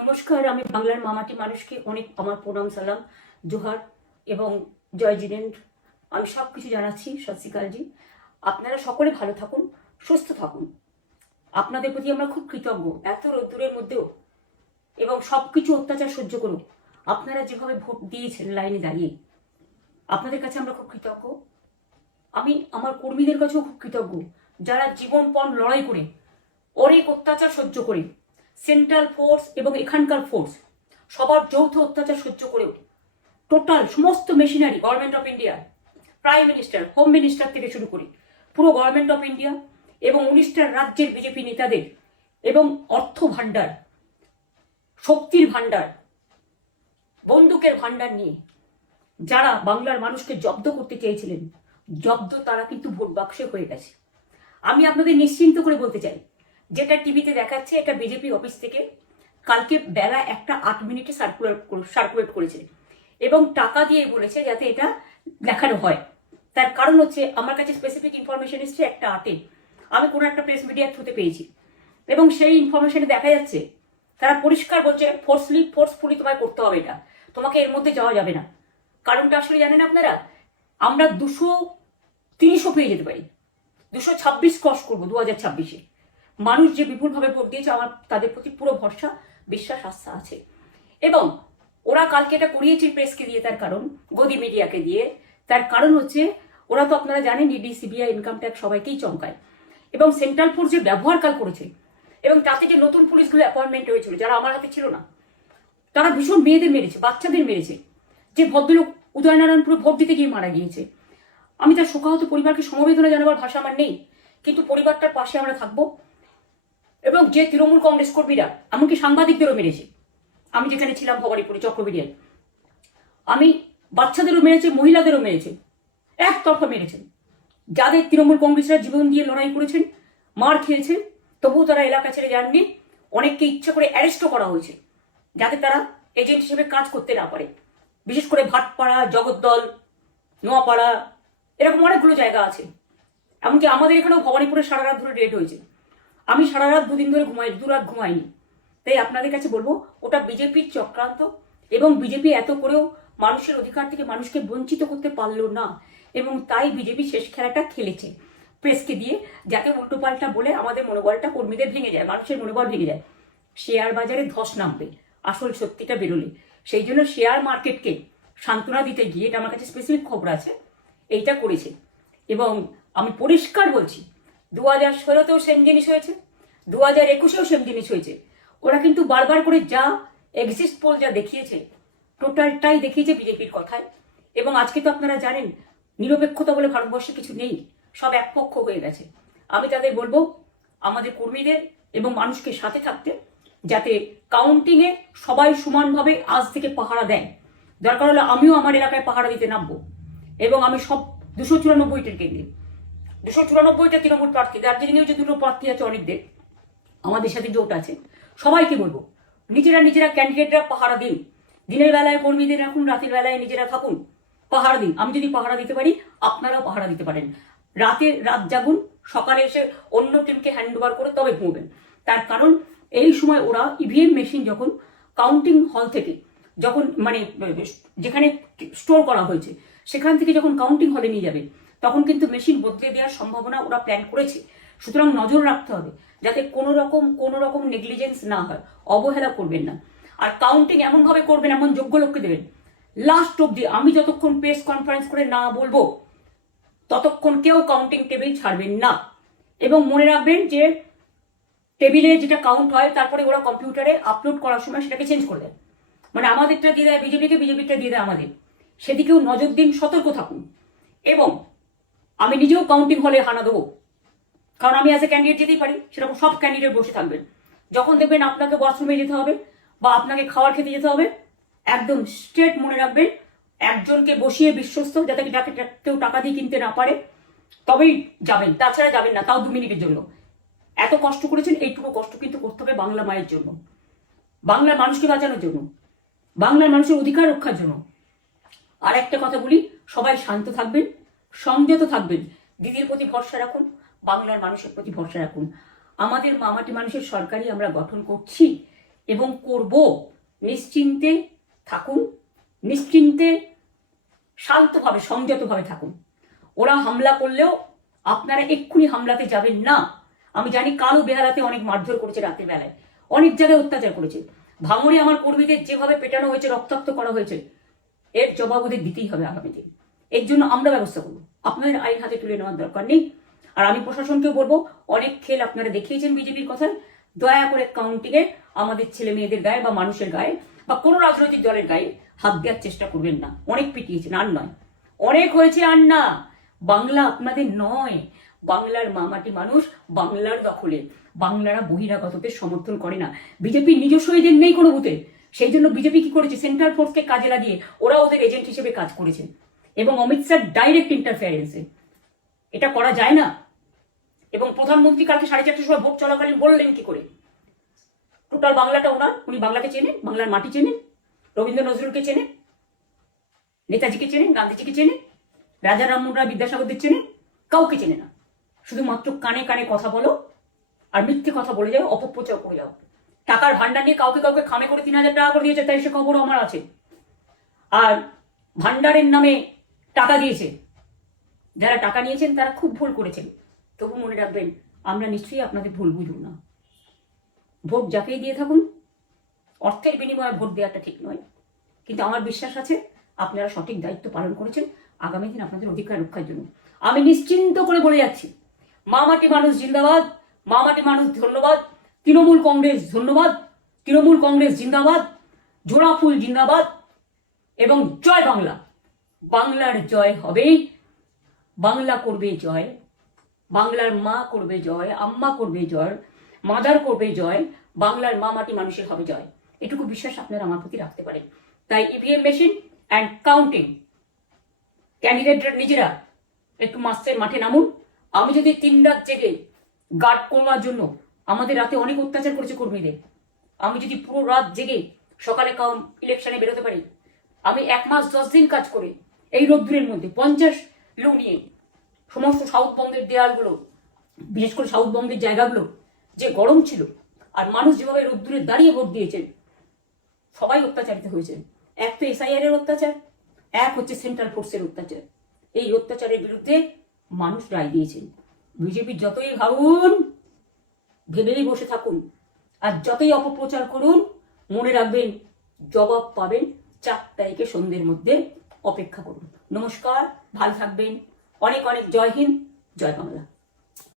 নমস্কার, আমি বাংলার মামাটি মানুষকে অনেক আমার প্রণাম, সালাম, জোহার এবং জয় জিনেন্দ্র। আমি সব কিছু জানাচ্ছি। সত শ্রী আকাল জি। আপনারা সকলে ভালো থাকুন, সুস্থ থাকুন। আপনাদের প্রতি আমরা খুব কৃতজ্ঞ। এত রোদ্দুরের মধ্যেও এবং সব কিছু অত্যাচার সহ্য করুন, আপনারা যেভাবে ভোট দিয়েছেন লাইনে দাঁড়িয়ে, আপনাদের কাছে আমরা খুব কৃতজ্ঞ। আমি আমার কর্মীদের কাছেও খুব কৃতজ্ঞ, যারা জীবনপণ লড়াই করে অনেক অত্যাচার সহ্য করে, সেন্ট্রাল ফোর্স এবং এখানকার ফোর্স সবার যৌথ অত্যাচার সহ্য করেও টোটাল সমস্ত machinery government of India, prime minister, home minister থেকে শুরু করে পুরো গভর্নমেন্ট অফ ইন্ডিয়া এবং 19টা রাজ্যের বিজেপি নেতাদের এবং অর্থ ভাণ্ডার, শক্তির ভাণ্ডার, বন্দুকের ভাণ্ডার নিয়ে যারা বাংলার মানুষকে জব্দ করতে চেয়েছিলেন, জব্দ তারা কিন্তু ভোট বাক্সে হয়ে গেছে। আমি আপনাদের নিশ্চিন্ত করে বলতে চাই, যেটা টিভিতে দেখাচ্ছে এটা বিজেপি অফিস থেকে কালকে বেলা 1:08 সার্কুলেট করেছে এবং টাকা দিয়ে বলেছে যাতে এটা দেখানো হয়। তার কারণ হচ্ছে আমার কাছে স্পেসিফিক ইনফরমেশন এসছে 1:08 আমি কোনো একটা প্রেস মিডিয়ার থ্রুতে পেয়েছি এবং সেই ইনফরমেশনে দেখা যাচ্ছে তারা পরিষ্কার বলছে ফোর্সফুলি তোমায় করতে হবে, এটা তোমাকে এর মধ্যে যাওয়া যাবে না। কারণটা আসলে জানেন আপনারা, আমরা 230ও পেয়ে যেতে পারি, 226 ক্রস করবো 2026-এ। মানুষ যে বিপুলভাবে ভোট দিয়েছে, আমার তাদের প্রতি পুরো ভরসা, বিশ্বাস, আস্থা আছে। এবং ওরা কালকে এটা করিয়েছে প্রেসকে দিয়ে, তার কারণ গদি মিডিয়াকে দিয়ে। তার কারণ হচ্ছে ওরা তো আপনারা জানেন ইডি, সিবিআই, ইনকাম ট্যাক্স সবাইকেই চমকায় এবং সেন্ট্রাল ফোর্স যে ব্যবহার কাল করেছে এবং তাতে যে নতুন পুলিশগুলো অ্যাপয়েন্টমেন্ট হয়েছিল যারা আমার হাতে ছিল না, তারা ভীষণ মেয়েদের মেরেছে, বাচ্চাদের মেরেছে। যে ভদ্রলোক উদয়নারায়ণপুরে ভোট দিতে গিয়ে মারা গিয়েছে, আমি তার শোকাহত পরিবারকে সমবেদনা জানাবার ভাষা আমার নেই, কিন্তু পরিবারটার পাশে আমরা থাকবো। এবং যে তৃণমূল কংগ্রেস কর্মীরা এমনকি সাংবাদিকদেরও মেরেছে, আমি যেখানে ছিলাম ভবানীপুরে চক্রবিরিয়ায়, আমি বাচ্চাদেরও মেরেছে, মহিলাদেরও মেরেছে, একতরফা মেরেছেন। যাদের তৃণমূল কংগ্রেসরা জীবন দিয়ে লড়াই করেছেন, মার খেয়েছেন, তবুও তারা এলাকা ছেড়ে যাননি। অনেককে ইচ্ছা করে অ্যারেস্টও করা হয়েছে যাতে তারা এজেন্ট হিসেবে কাজ করতে না পারে। বিশেষ করে ভাটপাড়া, জগদ্দল, নোয়াপাড়া, এরকম অনেকগুলো জায়গা আছে। এমনকি আমাদের এখানেও ভবানীপুরে সারা রাত ধরে রেড হয়েছে। আমি সারা রাত 2 দিন ধরে দুরাত ঘুমাইনি। তাই আপনাদের কাছে বলবো, ওটা বিজেপির চক্রান্ত এবং বিজেপি এত করেও মানুষের অধিকার থেকে মানুষকে বঞ্চিত করতে পারলো না এবং তাই বিজেপি শেষ খেলাটা খেলেছে প্রেসকে দিয়ে, যাতে উল্টোপাল্টা বলে আমাদের মনোবলটা, কর্মীদের ভেঙে যায়, মানুষের মনোবল ভেঙে যায়। শেয়ার বাজারে ধস নামবে আসল সত্যিটা বেরোলে। সেই জন্য শেয়ার মার্কেটকে সান্ত্বনা দিতে গিয়ে, এটা আমার কাছে স্পেসিফিক খবর আছে, এইটা করেছে। এবং আমি পরিষ্কার বলছি, 2016তেও সেম জিনিস হয়েছে, 2021-এও সেম জিনিস হয়েছে। ওরা কিন্তু বারবার করে যা এক্সিস্ট পোল যা দেখিয়েছে, টোটালটাই দেখিয়েছে বিজেপির কথায়। এবং আজকে তো আপনারা জানেন নিরপেক্ষতা বলে ভারতবর্ষে কিছু নেই, সব একপক্ষ হয়ে গেছে। আমি তাদের বলবো আমাদের কর্মীদের এবং মানুষকে সাথে থাকতে, যাতে কাউন্টিংয়ে সবাই সমানভাবে আজ থেকে পাহারা দেয়। দরকার হলে আমিও আমার এলাকায় পাহারা দিতে নামবো এবং আমি সব 294টির কেন্দ্রে, 294টা তৃণমূল প্রার্থী, দার্জিলিংয়েও যে 2টো প্রার্থী আছে অনেকদের, আমাদের সাথে জোট আছে, সবাইকে বলবো নিজেরা ক্যান্ডিডেটরা পাহারা দিন। দিনের বেলায় কর্মীদের রাখুন, রাতের বেলায় নিজেরা থাকুন, পাহারা দিন। আমি যদি পাহারা দিতে পারি, আপনারাও পাহারা দিতে পারেন। রাত জাগুন, সকালে এসে অন্য টিমকে হ্যান্ড ওভার করে তবে ঘুমবেন। তার কারণ এই সময় ওরা ইভিএম মেশিন যখন কাউন্টিং হল থেকে, যখন মানে যেখানে স্টোর করা হয়েছে সেখান থেকে যখন কাউন্টিং হলে নিয়ে যাবে, তখন কিন্তু মেশিন বদলে দেওয়ার সম্ভাবনা ওরা প্ল্যান করেছে। সুতরাং নজর রাখতে হবে যাতে কোনো রকম নেগলিজেন্স না হয়, অবহেলা করবেন না। আর কাউন্টিং এমনভাবে করবেন, এমন যোগ্য লোককে দেবেন লাস্ট অব্দি। আমি যতক্ষণ প্রেস কনফারেন্স করে না বলবো ততক্ষণ কেউ কাউন্টিং টেবিল ছাড়বেন না। এবং মনে রাখবেন যে টেবিলে যেটা কাউন্ট হয় তারপরে ওরা কম্পিউটারে আপলোড করার সময় সেটাকে চেঞ্জ করে দেয়, মানে আমাদেরটা দিয়ে দেয় বিজেপিকে, বিজেপিটা দিয়ে দেয় আমাদের। সেদিকেও নজর দিন, সতর্ক থাকুন। এবং আমি নিজেও কাউন্টিং হলে হানা দেবো, কারণ আমি অ্যাজ এ ক্যান্ডিডেট যেতেই পারি, সেরকম সব ক্যান্ডিডেট বসে থাকবেন। যখন দেখবেন আপনাকে ওয়াশরুমে যেতে হবে বা আপনাকে খাবার খেতে যেতে হবে, একদম স্ট্রেট মনে রাখবেন, একজনকে বসিয়ে বিশ্বস্ত, যাতে কেউ টাকা দিয়ে কিনতে না পারে, তবেই যাবেন, তাছাড়া যাবেন না, তাও 2 মিনিটের জন্য। এত কষ্ট করেছেন, এইটুকু কষ্ট কিন্তু করতে হবে বাংলা মায়ের জন্য, বাংলার মানুষকে বাঁচানোর জন্য, বাংলার মানুষের অধিকার রক্ষার জন্য। আর একটা কথা বলি, সবাই শান্ত থাকবেন, সংযত থাকবেন, দিদির প্রতি ভরসা রাখুন, বাংলার মানুষের প্রতি ভরসা রাখুন। আমাদের মামাটি মানুষের সরকারই আমরা গঠন করছি এবং করব। নিশ্চিন্তে থাকুন, নিশ্চিন্তে শান্তভাবে সংযতভাবে থাকুন। ওরা হামলা করলেও আপনারা এক্ষুনি হামলাতে যাবেন না। আমি জানি কালো বেহালাতে অনেক মারধর করেছে, রাতের বেলায় অনেক জায়গায় অত্যাচার করেছে। ভাঙড়ে আমার কর্মীদের যেভাবে পেটানো হয়েছে, রক্তাক্ত করা হয়েছে, এর জবাব ওদের দিতেই হবে আগামী দিন। এর জন্য আমরা ব্যবস্থা করবো, আপনাদের আইন হাতে তুলে নেওয়ার দরকার নেই। আর আমি প্রশাসনকেও বলবো, অনেক খেল আপনারা দেখিয়েছেন বিজেপির কথায়, দয়া করে কাউন্টিংয়ে আমাদের ছেলে মেয়েদের গায়ে বা মানুষের গায়ে বা কোনো রাজনৈতিক দলের গায়ে হাত দেওয়ার চেষ্টা করবেন না। অনেক পিটিয়েছেন, আর নয়, অনেক হয়েছে, আর না। বাংলা আপনাদের নয়। বাংলার মামাটি মানুষ বাংলার দখলে। বাংলারা বহিরাগতদের সমর্থন করে না। বিজেপির নিজস্ব এজেন্ট নেই কোনো বুথে। সেই জন্য বিজেপি কি করেছে, সেন্ট্রাল ফোর্সকে কাজে লাগিয়ে ওরা ওদের এজেন্ট হিসেবে কাজ করেছে, এবং অমিত শাহ ডাইরেক্ট ইন্টারফেয়ারেন্সে। এটা করা যায় না। এবং প্রধানমন্ত্রী কালকে 4:30টার সময় ভোট চলাকালীন বললেন কি করে, টোটাল বাংলাটা ওনার, উনি বাংলাকে চেনেন, বাংলার মাটি চেনেন, রবীন্দ্র নজরুলকে চেনেন, নেতাজিকে চেনেন, গান্ধীজিকে চেনেন, রাজা রামমোহন রায় বিদ্যাসাগরদের চেনেন, কাউকে চেনে না। শুধুমাত্র কানে কানে কথা বলো আর মিথ্যে কথা বলে যাও, অপপ্রচার করে যাও। টাকার ভান্ডার নিয়ে কাউকে কাউকে খামে করে 3,000 টাকা করে দিয়েছে, তাই সে খবরও আমার আছে। আর ভান্ডারের নামে টাকা দিয়েছে, যারা টাকা নিয়েছেন তারা খুব ভুল করেছেন। তবু মনে রাখবেন, আমরা নিশ্চয়ই আপনাদের ভুল বুঝব না। ভোট যাকেই দিয়ে থাকুন, অর্থের বিনিময়ে ভোট দেওয়াটা ঠিক নয়, কিন্তু আমার বিশ্বাস আছে আপনারা সঠিক দায়িত্ব পালন করেছেন আগামী দিন আপনাদের অধিকার রক্ষার জন্য। আমি নিশ্চিন্ত করে বলে যাচ্ছি, মামাটি মানুষ জিন্দাবাদ, মামাটি মানুষ ধন্যবাদ, তৃণমূল কংগ্রেস ধন্যবাদ, তৃণমূল কংগ্রেস জিন্দাবাদ, জোড়াফুল জিন্দাবাদ, এবং জয় বাংলা। বাংলার জয় হবেই, বাংলা করবে জয়, বাংলার মা করবে জয়, আম্মা করবে জয়, মাদার করবে জয়, বাংলার মা মাটি মানুষের হবে জয়। এটুকু বিশ্বাস আপনারা আমার প্রতি রাখতে পারেন। তাই ইভিএম মেশিন অ্যান্ড কাউন্টিং ক্যান্ডিডেটরা নিজেরা একটু মাঠে নামুন। আমি যদি 3 রাত জেগে গার্ড করবার জন্য, আমাদের রাতে অনেক অত্যাচার করেছে কর্মীদের, আমি যদি পুরো রাত জেগে সকালে ইলেকশনে বেরোতে পারি, আমি 1 মাস 10 দিন কাজ করে এই রোদ্দুরের মধ্যে 50 লোক নিয়ে সমস্ত সাউথবঙ্গের দেয়ালগুলো, বিশেষ করে সাউথবঙ্গের জায়গাগুলো যে গরম ছিল, আর মানুষ যেভাবে রোদ্দুরে দাঁড়িয়ে ভোট দিয়েছেন, সবাই অত্যাচারিত হয়েছেন। এক তো SIR এর অত্যাচার, এক হচ্ছে সেন্ট্রাল ফোর্সের অত্যাচার। এই অত্যাচারের বিরুদ্ধে মানুষ রায় দিয়েছেন। বিজেপি যতই ভাবুন, ভেবেই বসে থাকুন, আর যতই অপপ্রচার করুন, মনে রাখবেন জবাব পাবেন 4 তারিখে সন্ধ্যের মধ্যে। অপেক্ষা করুন। নমস্কার, ভালো থাকবেন। অনেক অনেক জয় হিন্দ, জয় বাংলা।